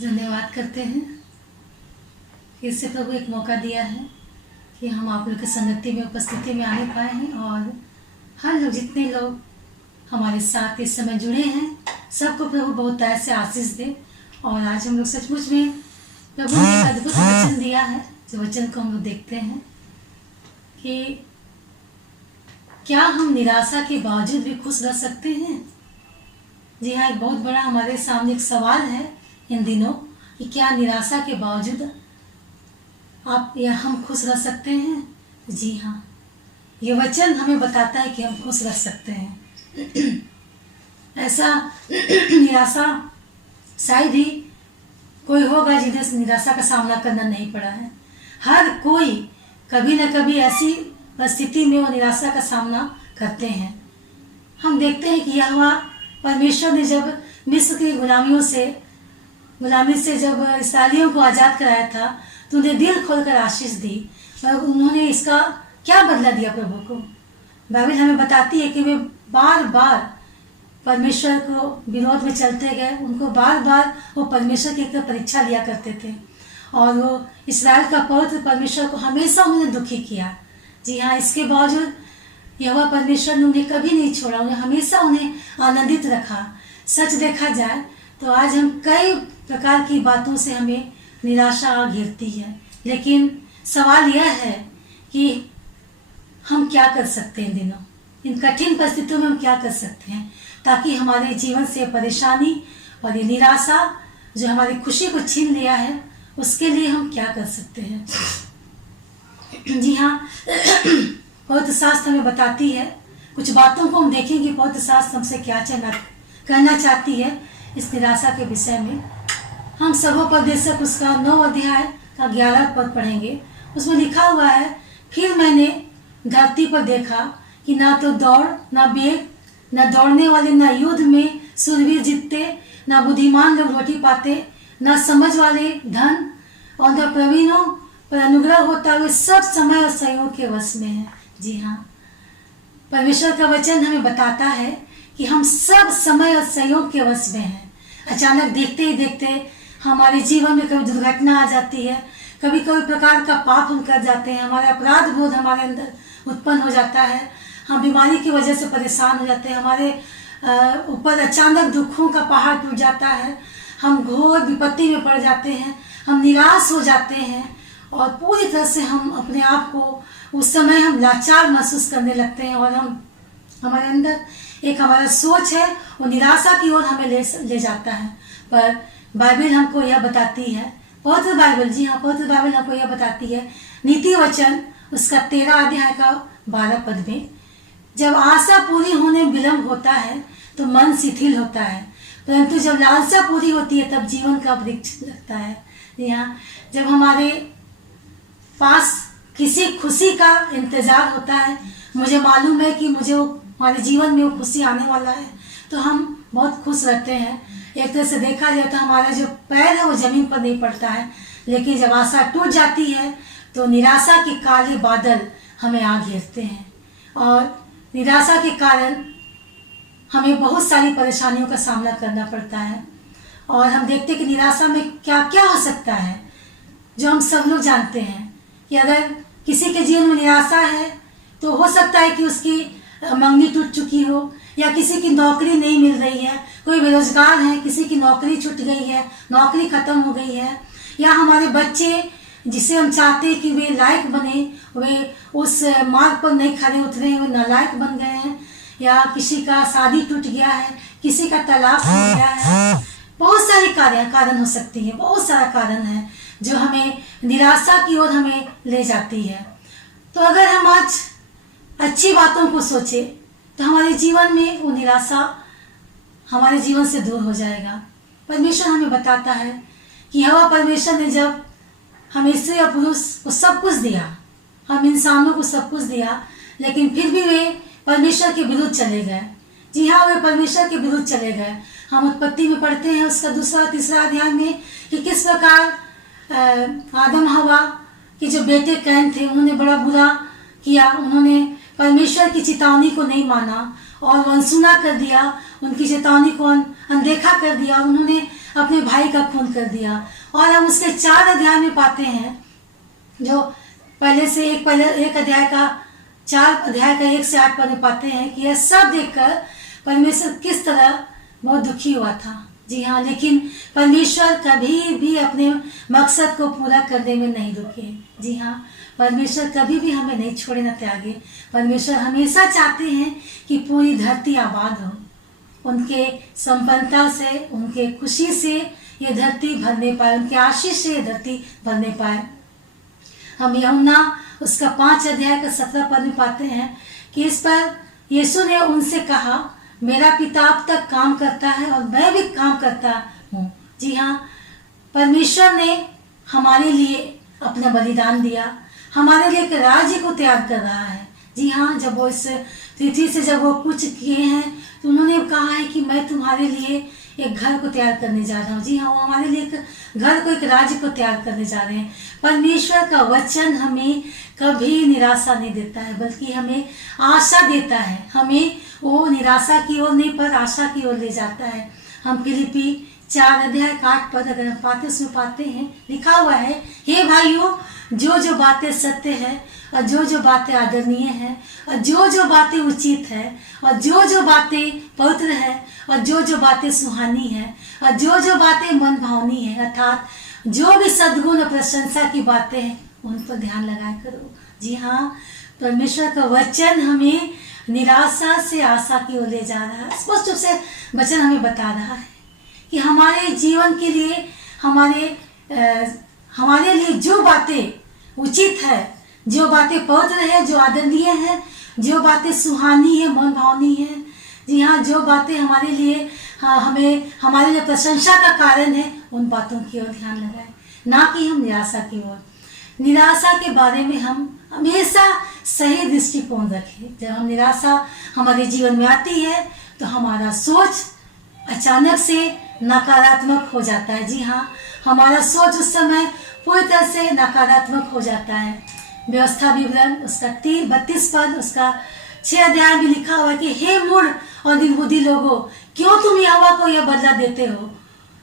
धन्यवाद करते हैं। फिर से प्रभु एक मौका दिया है कि हम आप लोग की संगति में उपस्थिति में आने पाए हैं और हर लोग जितने लोग हमारे साथ इस समय जुड़े हैं सबको प्रभु बहुत तरह से आशीष दे। और आज हम लोग सचमुच में प्रभु ने एक अद्भुत वचन दिया है, जो वचन को हम लोग देखते हैं कि क्या हम निराशा के बावजूद भी खुश रह सकते हैं। जी हाँ, एक बहुत बड़ा हमारे सामने एक सवाल है इन दिनों कि क्या निराशा के बावजूद आप या हम खुश रह सकते हैं। जी हाँ, ये वचन हमें बताता है कि हम खुश रह सकते हैं। ऐसा निराशा शायद ही कोई होगा जिन्हें निराशा का सामना करना नहीं पड़ा है। हर कोई कभी न कभी ऐसी परिस्थिति में वो निराशा का सामना करते हैं। हम देखते हैं कि यहोवा परमेश्वर ने जब मिस्र की गुलामी से जब इस्राएलियों को आज़ाद कराया था तो उन्हें दिल खोलकर आशीष दी और उन्होंने इसका क्या बदला दिया प्रभु को। बाइबल हमें बताती है कि वे बार बार परमेश्वर को विरोध में चलते गए। उनको बार बार वो परमेश्वर की एक परीक्षा लिया करते थे और वो इस्राएल का पवित्र परमेश्वर को हमेशा उन्होंने दुखी किया। जी हाँ, इसके बावजूद यहोवा परमेश्वर ने उन्हें कभी नहीं छोड़ा, उन्हें हमेशा उन्हें आनंदित रखा। सच देखा जाए तो आज हम कई प्रकार की बातों से हमें निराशा घेरती है, लेकिन सवाल यह है कि हम क्या कर सकते हैं इन दिनों, इन कठिन परिस्थितियों में हम क्या कर सकते हैं ताकि हमारे जीवन से परेशानी और ये निराशा जो हमारी खुशी को छीन लिया है उसके लिए हम क्या कर सकते हैं। जी हाँ, पवित्र शास्त्र हमें बताती है, कुछ बातों को हम देखेंगे पवित्र शास्त्र हमसे क्या कहना चाहती है इस निराशा के विषय में। हम सभोपदेशक उसका 9 अध्याय का 11 पद पढ़ेंगे। उसमें लिखा हुआ है, फिर मैंने धरती पर देखा कि ना तो दौड़, ना वेग, न दौड़ने वाले, न युद्ध में शूरवीर जीतते, न बुद्धिमान लोग रोटी पाते, न समझ वाले धन और न प्रवीणों पर अनुग्रह होता हुए सब समय और संयोग के वश में है। जी हाँ, परमेश्वर का वचन हमें बताता है कि हम सब समय और संयोग के वश में हैं। अचानक देखते ही देखते हमारे जीवन में कभी दुर्घटना आ जाती है, कभी कभी प्रकार का पाप हम कर जाते हैं, हमारा अपराध बोध हमारे अंदर उत्पन्न हो जाता है, हम बीमारी की वजह से परेशान हो जाते हैं, हमारे ऊपर अचानक दुखों का पहाड़ टूट जाता है, हम घोर विपत्ति में पड़ जाते हैं, हम निराश हो जाते हैं और पूरी तरह से हम अपने आप को उस समय हम लाचार महसूस करने लगते हैं और हम हमारे अंदर एक हमारा सोच है वो निराशा की ओर हमें ले जाता है। पर बाइबल हमको यह बताती है, पवित्र बाइबल, जी हाँ, पवित्र बाइबल हमको यह बताती है, नीति वचन उसका 13 अध्याय का 12 पद में, जब आशा पूरी होने में विलम्ब होता है तो मन शिथिल होता है, परंतु जब लालसा पूरी होती है तब जीवन का वृक्ष लगता है। यहाँ जब हमारे पास किसी खुशी का इंतजार होता है, मुझे मालूम है कि मुझे हमारे जीवन में वो खुशी आने वाला है, तो हम बहुत खुश रहते हैं। एक तरह से देखा जाए तो हमारा जो पैर है वो जमीन पर नहीं पड़ता है, लेकिन जब आशा टूट जाती है तो निराशा के काले बादल हमें आ घेरते हैं और निराशा के कारण हमें बहुत सारी परेशानियों का सामना करना पड़ता है। और हम देखते हैं कि निराशा में क्या क्या हो सकता है, जो हम सब लोग जानते हैं कि अगर किसी के जीवन में निराशा है तो हो सकता है कि उसकी मंगनी टूट चुकी हो, या किसी की नौकरी नहीं मिल रही है, कोई बेरोजगार है, किसी की नौकरी छूट गई है, नौकरी खत्म हो गई है, या हमारे बच्चे जिसे हम चाहते हैं कि वे लायक बने वे उस मार्ग पर नहीं खड़े उतरे हैं, वे नालायक बन गए हैं, या किसी का शादी टूट गया है, किसी का तलाक हो गया है। बहुत सारे कारण हो सकती है, बहुत सारा कारण है जो हमें निराशा की ओर हमें ले जाती है। तो अगर हम आज अच्छी बातों को सोचे तो हमारे जीवन में वो निराशा हमारे जीवन से दूर हो जाएगा। परमेश्वर हमें बताता है कि यहोवा परमेश्वर ने जब हमें स्त्री और पुरुष को सब कुछ दिया, हम इंसानों को सब कुछ दिया, लेकिन फिर भी वे परमेश्वर के विरुद्ध चले गए। जी हाँ, वे परमेश्वर के विरुद्ध चले गए। हम उत्पत्ति में पढ़ते हैं उसका 2-3 अध्याय में कि किस प्रकार आदम हवा के जो बेटे कैन थे उन्होंने बड़ा बुरा किया, उन्होंने परमेश्वर की चेतावनी को नहीं माना और अनसुना कर दिया, उनकी चेतावनी को अनदेखा कर दिया। उन्होंने अपने भाई का खून कर दिया। और हम उसके 4 अध्याय में पाते हैं, जो पहले एक अध्याय का 4 अध्याय का 1 से 8 पद में पाते हैं कि यह सब देखकर परमेश्वर किस तरह बहुत दुखी हुआ था। जी हाँ, लेकिन परमेश्वर कभी भी अपने मकसद को पूरा करने में नहीं रुके। जी हाँ, परमेश्वर कभी भी हमें नहीं छोड़े न त्यागे। परमेश्वर हमेशा चाहते हैं कि पूरी धरती आबाद हो, उनके संपन्नता से, उनके खुशी से ये धरती भरने पाए, उनके आशीष से ये धरती भरने पाए। हम यूहन्ना उसका 5 अध्याय का 17 पद में पाते हैं कि इस पर यीशु ने उनसे कहा, मेरा पिता अब तक काम करता है और मैं भी काम करता हूँ। जी हाँ, परमेश्वर ने हमारे लिए अपना बलिदान दिया, हमारे लिए एक राज्य को तैयार कर रहा है। जी हाँ, जब वो इस पृथ्वी से जब वो कुछ किए हैं तो उन्होंने कहा है कि मैं तुम्हारे लिए एक घर को तैयार करने जा रहा हूँ। जी हाँ, वो हमारे लिए एक घर को, एक राज्य को तैयार करने जा रहे हैं। परमेश्वर का वचन हमें कभी निराशा नहीं देता है, बल्कि हमें आशा देता है। हमें वो निराशा की ओर नहीं पर आशा की ओर ले जाता है। हम फिलिपी 4 अध्याय 8 पद अगर हम पाते, उसमें पाते हैं, लिखा हुआ है, हे भाइयों, जो जो बातें सत्य है और जो जो बातें आदरणीय है और जो जो बातें उचित है और जो जो बातें पवित्र है और जो जो बातें सुहानी है और जो जो बातें मन भावनी है, अर्थात जो भी सद्गुण और प्रशंसा की बातें हैं, उन पर ध्यान लगाया करो। जी हाँ, परमेश्वर का वचन हमें निराशा से आशा की ओर ले जा रहा है। स्पष्ट रूप से वचन हमें बता रहा है कि हमारे जीवन के लिए, हमारे लिए जो बातें उचित है, जो बातें पवित्र है, जो आदरणीय है, जो बातें सुहानी है, मन भावनी है, जी हाँ, जो बातें हमारे लिए हमारे लिए प्रशंसा का कारण है, उन बातों की ओर ध्यान लगाएं, ना कि हम निराशा की ओर। निराशा के बारे में हम हमेशा सही दृष्टिकोण रखें। जब हम निराशा हमारे जीवन में आती है तो हमारा सोच अचानक से नकारात्मक हो जाता है। जी हाँ, हमारा सोच उस समय पूरी तरह से नकारात्मक हो जाता है। व्यवस्था विवरण उसका 32 पद उसका 6 अध्याय में लिखा हुआ है कि हे मूढ़ और निर्बुद्धि लोगों, क्यों तुम यहोवा को यह बदला देते हो?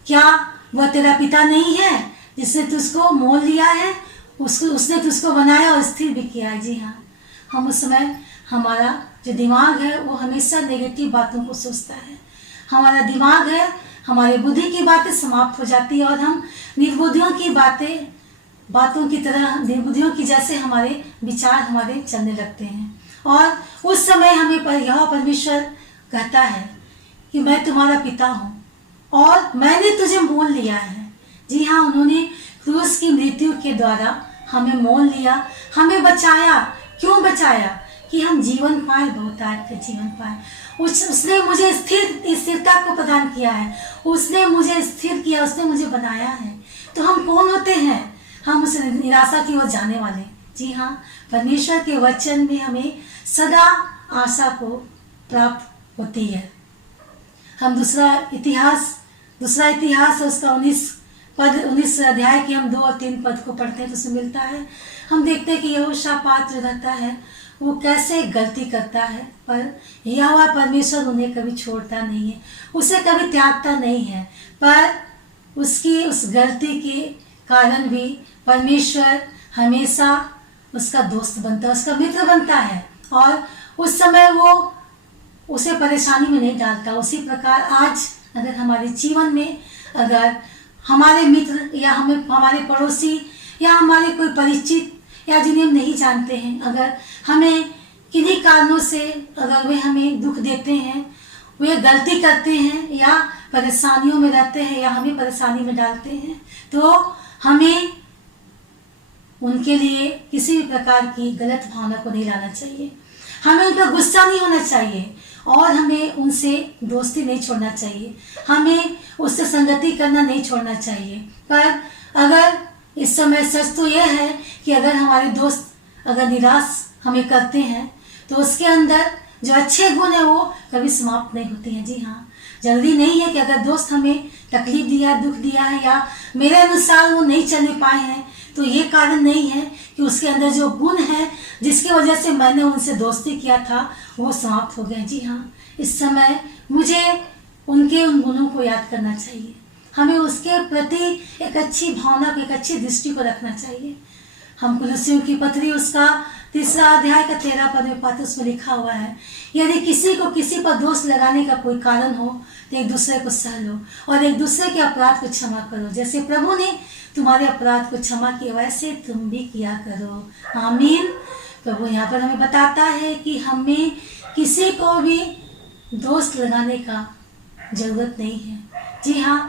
क्या वह तेरा पिता नहीं है जिसने तुझको मोल लिया है? उसने तुझको बनाया और स्थिर भी किया है। जी हाँ, हम उस समय, हमारा जो दिमाग है वो हमेशा नेगेटिव बातों को सोचता है। हमारा दिमाग है, हमारी बुद्धि की बातें समाप्त हो जाती है और हम निर्बुद्धियों की बातों की तरह, निर्बुद्धियों की जैसे हमारे विचार हमारे चलने लगते हैं। और उस समय हमें यह परमेश्वर कहता है कि मैं तुम्हारा पिता हूँ और मैंने तुझे मोल लिया है। जी हाँ, उन्होंने क्रूस की मृत्यु के द्वारा हमें मोल लिया, हमें बचाया। क्यों बचाया? कि हम जीवन पाए, बहुतायत का जीवन पाए। उसने मुझे स्थिरता को प्रदान किया है, उसने मुझे स्थिर किया, उसने मुझे बनाया है। तो हम कौन होते हैं? हम उस निराशा की ओर जाने वाले। जी हाँ, परमेश्वर के वचन में हमें सदा आशा को प्राप्त होती है। हम दूसरा इतिहास उसका 19 अध्याय के हम 2 और 3 पद को पढ़ते हैं तो उसमें मिलता है, हम देखते हैं कि यहोशापात जो रहता है वो कैसे गलती करता है, पर यहोवा परमेश्वर उन्हें कभी छोड़ता नहीं है, उसे कभी त्यागता नहीं है। पर उसकी उस गलती के कारण भी परमेश्वर हमेशा उसका दोस्त बनता है, उसका मित्र बनता है और उस समय वो उसे परेशानी में नहीं डालता। उसी प्रकार आज अगर हमारे जीवन में अगर हमारे मित्र या हमारे पड़ोसी या हमारे कोई परिचित या जिन्हें हम नहीं जानते हैं, अगर हमें किन्हीं कारणों से अगर वे हमें दुख देते हैं, वे गलती करते हैं या परेशानियों में रहते हैं या हमें परेशानी में डालते हैं, तो हमें उनके लिए किसी भी प्रकार की गलत भावना को नहीं लाना चाहिए। हमें उन पर गुस्सा नहीं होना चाहिए और हमें उनसे दोस्ती नहीं छोड़ना चाहिए, हमें उससे संगति करना नहीं छोड़ना चाहिए। पर अगर इस समय सच तो यह है कि अगर हमारे दोस्त अगर निराश हमें करते हैं तो उसके अंदर जो अच्छे गुण है वो कभी समाप्त नहीं होते हैं। जी हाँ, जल्दी नहीं है कि अगर दोस्त हमें तकलीफ दिया, दुख दिया है या मेरे अनुसार वो नहीं चलने पाए हैं तो ये कारण नहीं है कि उसके अंदर जो गुण है जिसकी वजह से मैंने उनसे दोस्ती किया था वो समाप्त हो गए। जी हाँ, इस समय मुझे उन गुणों को याद करना चाहिए। हमें उसके प्रति एक अच्छी भावना को, एक अच्छी दृष्टि को रखना चाहिए। हम कुलुस्सियों की पत्री उसका 3 अध्याय का 13 पद में पाते, उसमें लिखा हुआ है, यदि किसी को किसी पर दोष लगाने का कोई कारण हो तो एक दूसरे को सह लो और एक दूसरे के अपराध को क्षमा करो। जैसे प्रभु ने तुम्हारे अपराध को क्षमा किया वैसे तुम भी किया करो। आमीन। प्रभु यहाँ पर हमें बताता है कि हमें किसी को भी दोष लगाने का जरूरत नहीं है। जी हाँ,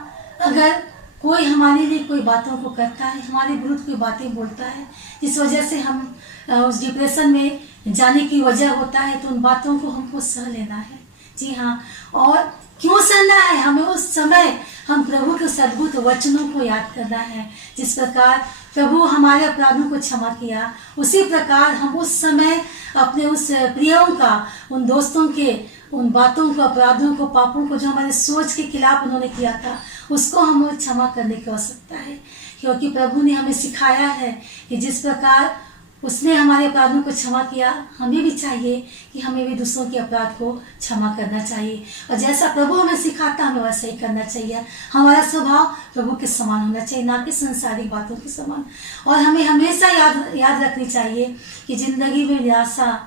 अगर कोई हमारे लिए कोई बातों को करता है, हमारे विरुद्ध कोई बातें बोलता है, जिस वजह से हम उस डिप्रेशन में जाने की वजह होता है, तो उन बातों को हमको सह लेना है। जी हाँ, और क्यों सहना है? हमें उस समय हम प्रभु के सद्भुत वचनों को याद करना है। जिस प्रकार प्रभु हमारे अपराधों को क्षमा किया, उसी प्रकार हम उस समय अपने उस प्रियों का, उन दोस्तों के उन बातों को, अपराधों को, पापों को जो हमारे सोच के खिलाफ उन्होंने किया था, उसको हमें क्षमा करने की आवश्यकता है। क्योंकि प्रभु ने हमें सिखाया है कि जिस प्रकार उसने हमारे अपराधों को क्षमा किया, हमें भी चाहिए कि हमें भी दूसरों के अपराध को क्षमा करना चाहिए। और जैसा प्रभु हमें सिखाता हमें वैसा ही करना चाहिए। हमारा स्वभाव प्रभु के समान होना चाहिए, ना कि संसारिक बातों के समान। और हमें हमेशा याद रखनी चाहिए कि जिंदगी में निराशा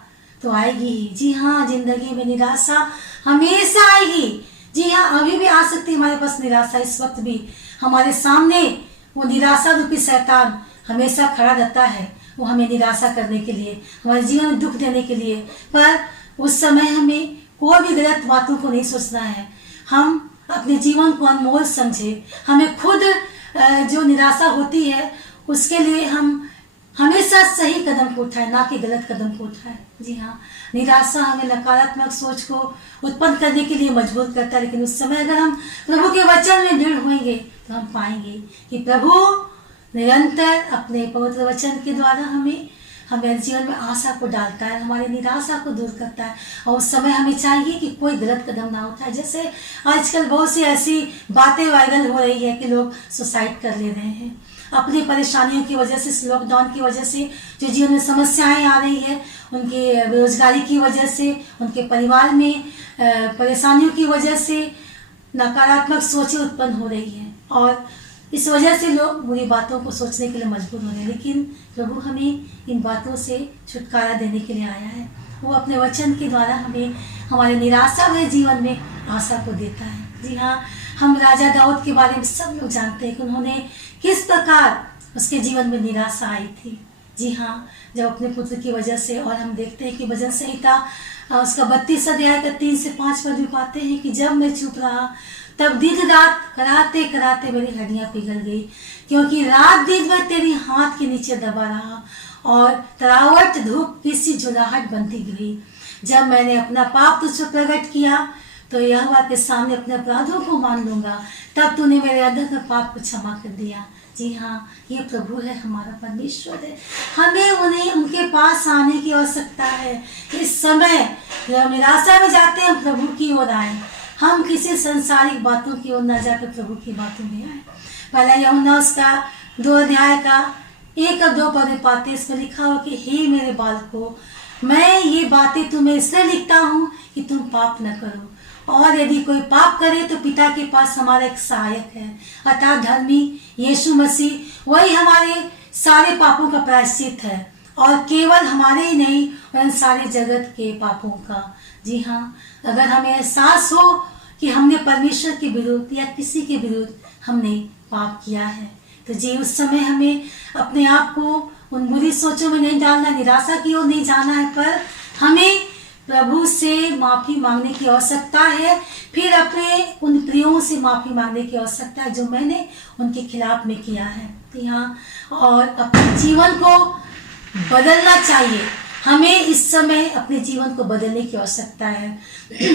तो आएगी ही। जी हाँ, जिंदगी में निराशा हमेशा आएगी। जी हाँ, अभी भी आ सकती है हमारे पास निराशा। इस वक्त भी हमारे सामने वो निराशा रूपी शैतान हमेशा खड़ा रहता है, वो हमें निराशा करने के लिए, हमारे जीवन में दुख देने के लिए। पर उस समय हमें कोई भी गलत बातों को नहीं सोचना है। हम अपने जीवन को अनमोल समझे। हमें खुद जो निराशा होती है उसके लिए हम हमेशा सही कदम को उठाए, ना कि गलत कदम को उठाए। जी हाँ, निराशा हमें नकारात्मक सोच को उत्पन्न करने के लिए मजबूर करता है, लेकिन उस समय अगर हम प्रभु के वचन में दृढ़ होंगे तो हम पाएंगे कि प्रभु निरंतर अपने पवित्र वचन के द्वारा हमें जीवन में आशा को डालता है, हमारी निराशा को दूर करता है। और उस समय हमें चाहिए कि कोई गलत कदम ना उठाए। जैसे आजकल बहुत सी ऐसी बातें वायरल हो रही है कि लोग सुसाइड कर ले रहे हैं अपनी परेशानियों की वजह से, इस लॉकडाउन की वजह से जो जीवन में समस्याएं आ रही है, उनके बेरोजगारी की वजह से, उनके परिवार में परेशानियों की वजह से नकारात्मक सोचें उत्पन्न हो रही हैं और इस वजह से लोग बुरी बातों को सोचने के लिए मजबूर हो रहे हैं। लेकिन प्रभु हमें इन बातों से छुटकारा देने के लिए आया है। वो अपने वचन के द्वारा हमें हमारे निराशा भरे जीवन में आशा को देता है। जी हाँ, हम राजा दाऊद के बारे में सब लोग जानते हैं कि उन्होंने किस प्रकार उसके जीवन में निराशा आई थी। जी हाँ, जब अपने पुत्र की वजह से, और हम देखते हैं कि भजन संहिता उसका 32 अध्याय का 3 से 5 पद में पाते हैं कि जब मैं चुप रहा तब दिन रात कराते कराते मेरी हड्डियां पिघल गई, क्योंकि रात दिन मैं तेरी हाथ के नीचे दबा रहा और तरावट धूप की सी जुलाहट बनती गई। जब मैंने अपना पाप तुझ पर प्रकट किया तो यहोवा के सामने अपने अपराधों को मान लूंगा, तब तूने मेरे अंदर का पाप को क्षमा कर दिया। जी हाँ, ये प्रभु है, हमारा परमेश्वर है। हमें उनके पास आने की आवश्यकता है। इस समय जब निराशा में जाते हैं, हम प्रभु की ओर आए। हम किसी संसारिक बातों की ओर न जाकर प्रभु की बातों में आए। पहला यूहन्ना उसका 2 अध्याय का 1 और 2 पद में पाते, इसमें लिखा हो कि हे मेरे बालकों, मैं ये बातें तुम्हें इसलिए लिखता हूँ कि तुम पाप न करो, और यदि कोई पाप करे तो पिता के पास हमारा एक सहायक है, अर्थात धर्मी यीशु मसीह। वही हमारे सारे पापों का प्रायश्चित है, और केवल हमारे ही नहीं वरन सारे जगत के पापों का। जी हाँ, अगर हमें एहसास हो कि हमने परमेश्वर के विरुद्ध या किसी के विरुद्ध हमने पाप किया है, तो जी उस समय हमें अपने आप को उन बुरी सोचों में नहीं डालना, निराशा की ओर नहीं जाना है, पर हमें प्रभु से माफ़ी मांगने की आवश्यकता है। फिर अपने उन प्रियों से माफ़ी मांगने की आवश्यकता है जो मैंने उनके खिलाफ में किया है। यहाँ और अपने जीवन को बदलना चाहिए। हमें इस समय अपने जीवन को बदलने की आवश्यकता है।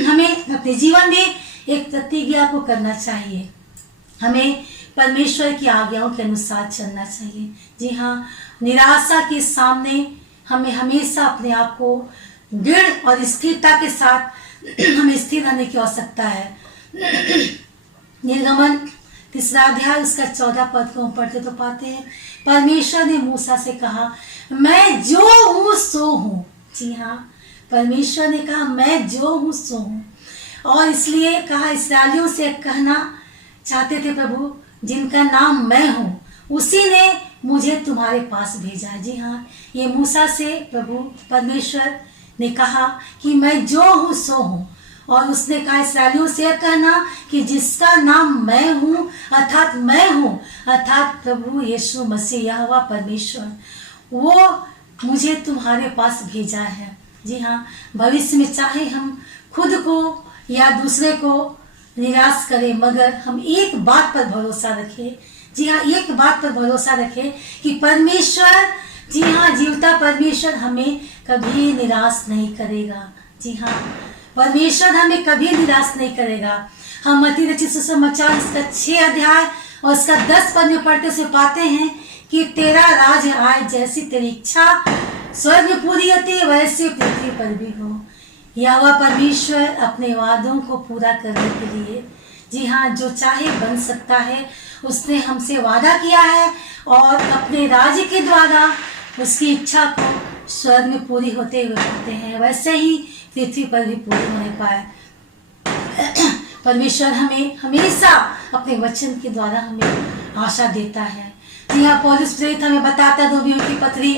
हमें अपने जीवन में एक प्रतिज्ञा को करना चाहिए। हमें परमेश्वर की आज्ञाओं के अनुसार चलना चाहिए। जी हाँ, निराशा के सामने हमें हमेशा अपने आप को दृढ़ और स्थिरता के साथ हमें स्थिर रहने की आवश्यकता है। निर्गमन 3 अध्याय उसका 14 पद को हम पढ़ते तो पाते हैं, परमेश्वर ने मूसा से कहा, मैं जो हूँ सो हूँ। जी हाँ, परमेश्वर ने कहा मैं जो हूँ सो हूँ। और इसलिए कहा इसराइलियों से कहना चाहते थे प्रभु, जिनका नाम मैं हूँ उसी ने मुझे तुम्हारे पास भेजा है। जी हाँ, ये मूसा से प्रभु परमेश्वर ने कहा कि मैं जो हूँ सो हूँ, और उसने कहा इस्राएलियों से कहना कि जिसका नाम मैं हूँ अर्थात मैं हूँ, अर्थात प्रभु यीशु मसीह यहोवा परमेश्वर, वो मुझे तुम्हारे पास भेजा है। जी हाँ, भविष्य में चाहे हम खुद को या दूसरे को निराश करें, मगर हम एक बात पर भरोसा रखें। जी हाँ, एक बात पर भरोसा रखें कि परमेश्वर, जी हाँ, जीवता परमेश्वर हमें कभी निराश नहीं करेगा। जी हाँ, परमेश्वर हमें कभी निराश नहीं करेगा। हम मत्ती रचित सुसमाचार इसका 6 अध्याय और इसका 10 पद में पढ़ते से पाते हैं कि तेरा राज आए, जैसी तेरी इच्छा स्वर्ग में पूरी होती है वैसे पृथ्वी पर भी हो। यहोवा परमेश्वर अपने वादों को पूरा करने के लिए, जी हाँ, जो चाहे बन सकता है, उसने हमसे वादा किया है और अपने राज्य के द्वारा उसकी इच्छा को स्वर्ग में पूरी होते हुए पाते हैं, वैसे ही पृथ्वी पर भी पूरी होने पाए। परमेश्वर हमें हमेशा अपने वचन के द्वारा हमें आशा देता है। जी हाँ, पौलुस प्रेरित हमें बताता है 2 की पत्री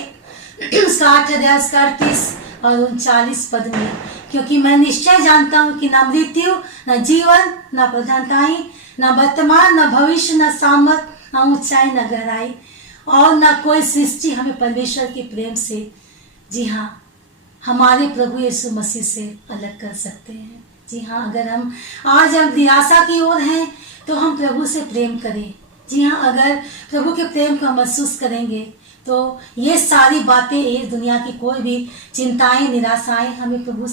उसका 8 अध्याय 38 और 39 पद में, क्योंकि मैं निश्चय जानता हूँ कि न मृत्यु, न जीवन, न प्रधानताएं, न वर्तमान, न भविष्य, न सामर्थ, न ऊंचाई, न गहराई और न कोई सृष्टि हमें परमेश्वर के प्रेम से, जी हाँ, हमारे प्रभु यीशु मसीह से अलग कर सकते हैं। जी हाँ, अगर हम आज निराशा की ओर हैं तो हम प्रभु से प्रेम करें। जी हाँ, अगर प्रभु के प्रेम को महसूस करेंगे तो ये सारी बातें, ये दुनिया की कोई भी चिंताएं, निराशाएं हमें प्रभु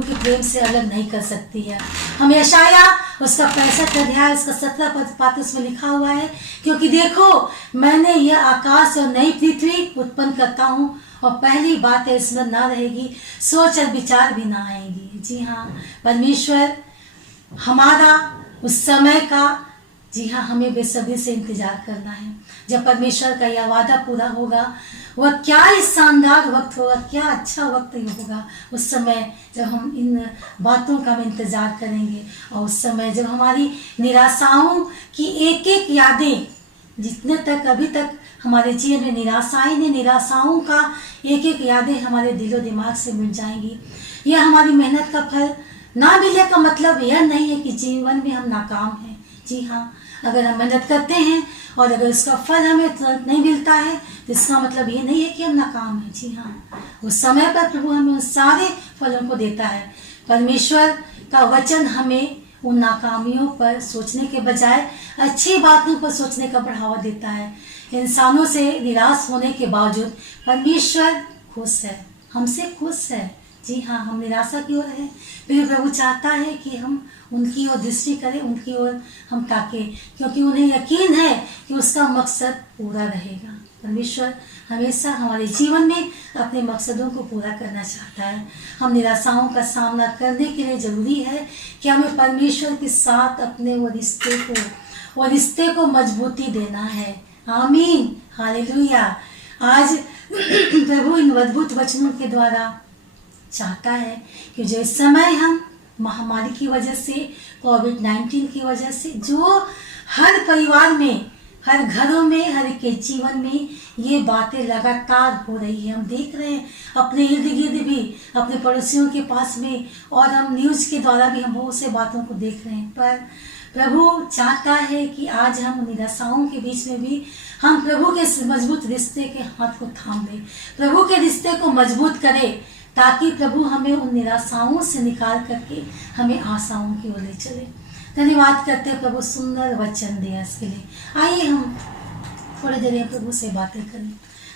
के प्रेम से अलग नहीं कर सकती है। हम यशाया उसका 65 अध्याय उसका 17 पद पाते, उसमें लिखा हुआ है, क्योंकि देखो मैंने यह आकाश और नई पृथ्वी उत्पन्न करता हूँ और पहली बात है इसमें ना रहेगी, सोच और विचार भी ना आएंगी। जी हाँ, परमेश्वर हमारा उस समय का, जी हाँ, हमें बेसब्री से इंतजार करना है जब परमेश्वर का यह वादा पूरा होगा। वह क्या ही शानदार वक्त होगा, क्या अच्छा वक्त होगा उस समय जब हम इन बातों का हम इंतजार करेंगे। और उस समय जब हमारी निराशाओं की एक एक यादें, जितने तक अभी तक हमारे जीवन में निराशाएं ने, निराशाओं का एक एक यादें हमारे दिलो दिमाग से मिट जाएंगी। यह हमारी मेहनत का फल ना मिले का मतलब यह नहीं है कि जीवन में हम नाकाम हैं। जी हाँ, अगर हम मेहनत करते हैं और अगर उसका फल हमें तुरंत नहीं मिलता है तो इसका मतलब ये नहीं है कि हम नाकाम हैं। जी हाँ, उस समय पर प्रभु हमें उन सारे फलों को देता है। परमेश्वर का वचन हमें उन नाकामियों पर सोचने के बजाय अच्छी बातों पर सोचने का बढ़ावा देता है। इंसानों से निराश होने के बावजूद परमेश्वर खुश है, हमसे खुश है। जी हाँ, हम निराशा की ओर है, फिर प्रभु चाहता है कि हम उनकी ओर दृष्टि करें, उनकी ओर हम ताकें, क्योंकि उन्हें यकीन है कि उसका मकसद पूरा रहेगा। परमेश्वर हमेशा हमारे जीवन में अपने मकसदों को पूरा करना चाहता है। हम निराशाओं का सामना करने के लिए जरूरी है कि हमें परमेश्वर के साथ अपने वो रिश्ते को मजबूती देना है। आमीन, हालेलुया। आज प्रभु इन अद्भुत वचनों के द्वारा चाहता है कि जो इस समय हम महामारी की वजह से, कोविड-19 की वजह से, जो हर परिवार में, हर घरों में, हर एक के जीवन में ये बातें लगातार हो रही है। हम देख रहे हैं अपने इर्द गिर्द भी, अपने पड़ोसियों के पास में, और हम न्यूज़ के द्वारा भी हम बहुत से बातों को देख रहे हैं। पर प्रभु चाहता है कि आज हम निराशाओं के बीच में भी हम प्रभु के मजबूत रिश्ते के हाथ को थाम दें, प्रभु के रिश्ते को मजबूत करें, ताकि प्रभु हमें उन निराशाओं से निकाल करके हमें आशाओं की ओर ले चले। धन्यवाद करते हैं प्रभु सुंदर वचन दिया इसके लिए। आइए हम थोड़ी देर प्रभु से बातें करें।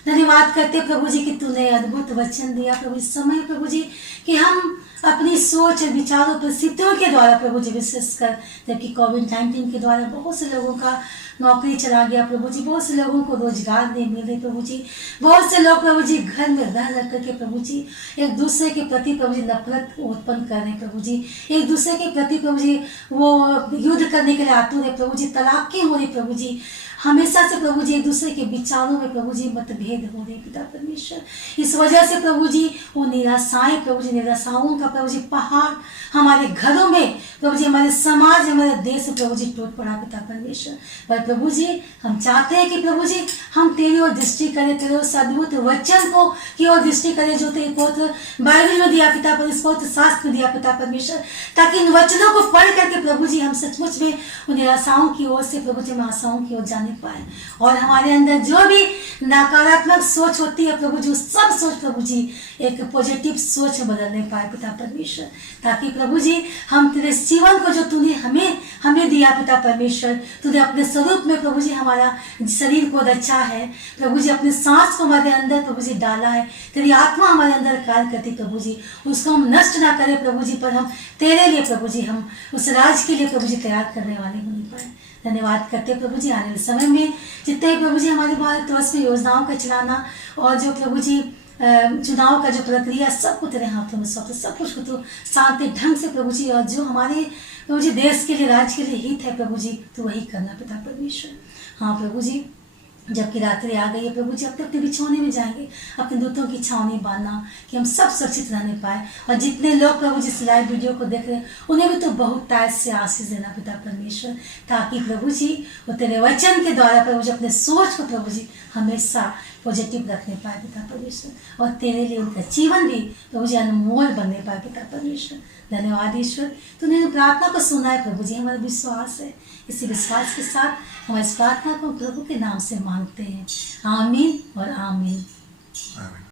धन्यवाद करते प्रभु जी कि तूने अद्भुत वचन दिया प्रभु इस समय प्रभु जी, कि हम अपनी सोच और विचारों परिस्थितियों के द्वारा प्रभु जी, विशेषकर जबकि कोविड-19 के द्वारा बहुत से लोगों का नौकरी चला गया प्रभु जी, बहुत से लोगों को रोजगार नहीं मिले प्रभु जी, बहुत से लोग प्रभु जी घर में रह करके प्रभु जी एक दूसरे के प्रति प्रभु जी नफरत उत्पन्न कर रहे प्रभु जी, एक दूसरे के प्रति प्रभु जी वो युद्ध करने के लिए आतुर है प्रभु जी, तलाकें हो रही प्रभु जी, हमेशा से प्रभु जी एक दूसरे के विचारों में प्रभु जी मतभेद हो रहे पिता परमेश्वर। इस वजह से प्रभु जी वो निराशाएं प्रभु जी, निराशाओं का प्रभु जी पहाड़ हमारे घरों में प्रभु जी, हमारे समाज, हमारे देश में प्रभु जी टूट पड़ा पिता परमेश्वर। पर प्रभु जी हम चाहते हैं कि प्रभु जी हम तेरी ओर दृष्टि करें, तेरे उस अद्भुत वचन को की ओर दृष्टि करें जो तेरे पवित्र बाइबल में दिया पिता परमेश्वर, पवित्र शास्त्र में दिया पिता परमेश्वर, ताकि इन वचनों को पढ़ करके प्रभु जी हम सचमुच में उन निराशाओं की ओर से प्रभु जी हम आशाओं की ओर जाने पाए, और हमारे अंदर जो भी नकारात्मक सोच होती है प्रभु जी, सब सोच प्रभु जी एक पॉजिटिव सोच में बदलने पाए पिता परमेश्वर, ताकि प्रभु जी हम तेरे जीवन को जो तूने हमें दिया पिता परमेश्वर, तूने अपने स्वरूप में प्रभु जी हमारा शरीर को रचा है प्रभु जी, अपने सांस को हमारे अंदर प्रभु जी डाला है, तेरी आत्मा हमारे अंदर कार्य करती प्रभु जी, उसको हम नष्ट ना करें प्रभु जी, पर हम तेरे लिए प्रभु जी हम उस राज के लिए प्रभु जी तैयार करने वाले होने पाए। धन्यवाद करते प्रभु जी, आने वाले समय में जितने प्रभु जी हमारे भारतवर्ष में योजनाओं का चलाना और जो प्रभु जी चुनाव का जो प्रक्रिया सबको तेरे हाथों में सौंपते, सब कुछ को तो शांति ढंग से प्रभु जी, और जो हमारे प्रभु जी देश के लिए, राज्य के लिए हित है प्रभु जी, तो वही करना पिता परमेश्वर। हाँ प्रभु जी, जबकि रात्रि आ गई है प्रभु जी, अपने अपने बिछौने में जाएंगे, अपने दूतों की छावनी बांधना कि हम सब सुरक्षित रहने पाए, और जितने लोग प्रभु जी इस लाइव वीडियो को देख रहे हैं उन्हें भी तो बहुत ताज से आशीष देना पिता परमेश्वर, ताकि प्रभु जी वो तेरे वचन के द्वारा प्रभु जी अपने सोच को प्रभु जी हमेशा पॉजिटिव रखने पाए पिता परमेश्वर, और तेरे लिए उनका जीवन भी प्रभु जी अनमोल बनने पाए पिता परमेश्वर। धन्यवाद ईश्वर, तूने प्रार्थना को सुना है प्रभु जी, हमारा विश्वास है, इसी विश्वास के साथ हम इस प्रार्थना को प्रभु के नाम से मांगते हैं। आमीन और आमीन।